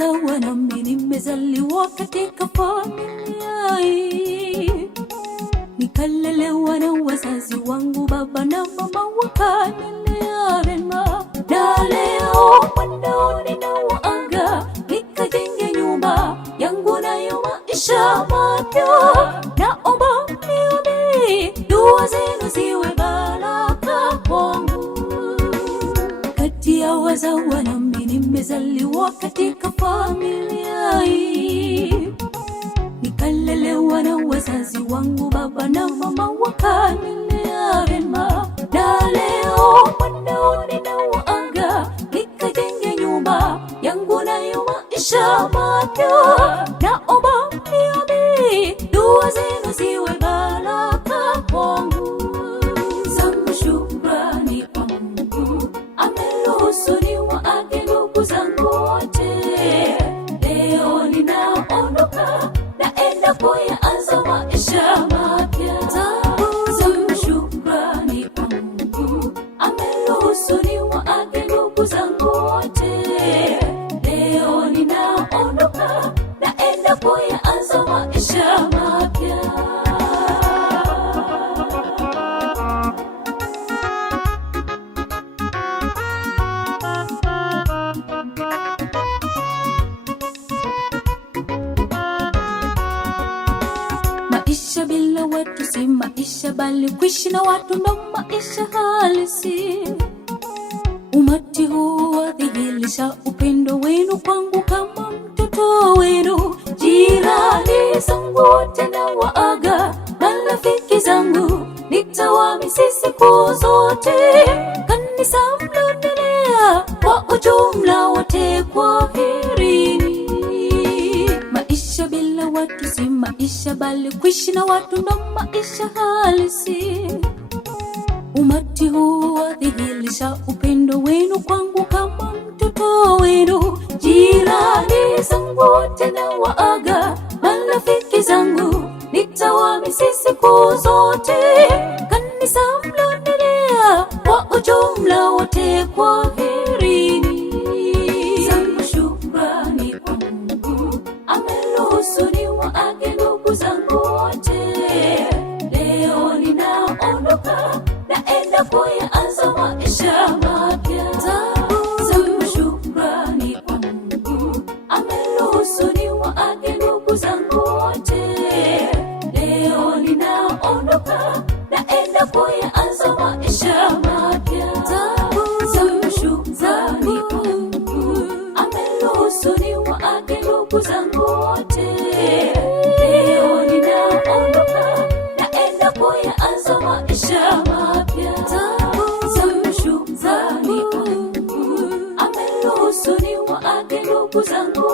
wazawa nami nimezaliwa katika familia hii. Nikalelewa na wazazi wangu, baba na mama wakanilea vema. Na leo mwanao ninawaaga, nikajenge nyumba yangu nayo maisha mapya. Naomba mniombe, dua zenu ziwe baraka kwangu. Kati ya wazawa nami nimezaliwa katika familia hii. Nikalelewa na wazazi wangu, baba na mama wakanilea vema. Na leo mwanao ninawaaga, nikajenge nyumba yangu nayo maisha mapya. Naomba mniombe, dua zenu ziwe baraka kwangu. Zangu shukrani kwa Mungu, ameruhusu niwaage ndugu zangu wote. Leo ninaondoka, naenda kuyaanza maisha mapya. Zangu shukrani kwa Mungu, ameruhusu niwaage ndugu zangu wote. Leo ninaondoka, naenda kuyaanza maisha mapya. Maisha bila watu si maisha, bali kuishi na watu ndo maisha halisi. Umati huu wadhihirisha upendo wenu kwangu kama mtoto wenu. Jirani zangu wote nawaaga, marafiki zangu nitawamisi siku zote. Kanisa mnaendelea, kwa ujumla wote kwaherini. Maisha bila watu si maisha, bali kuishi na watu ndo maisha halisi. Umati huu wadhihirisha upendo wenu kwangu kama mtoto wenu. Jirani zangu wote nawaaga, marafiki zangu nitawamisi siku zote. Kanisa mnaendelea, kwa ujumla wote kwaherini. Zangu shukrani kwa Mungu, ameruhusu niwaage ndugu zangu wote. Leo ninaondoka, naenda kuyaanza maisha mapya. Zangu shukrani kwa Mungu, ameruhusu niwaage ndugu zangu wote. Leo ninaondoka, naenda kuyaanza maisha mapya. Zangu shukrani kwa Mungu, ameruhusu niwaage ndugu zangu wote. Leo ninaondoka, naenda kuyaanza maisha mapya. Zangu shukrani kwa Mungu, ameruhusu niwaage ndugu zangu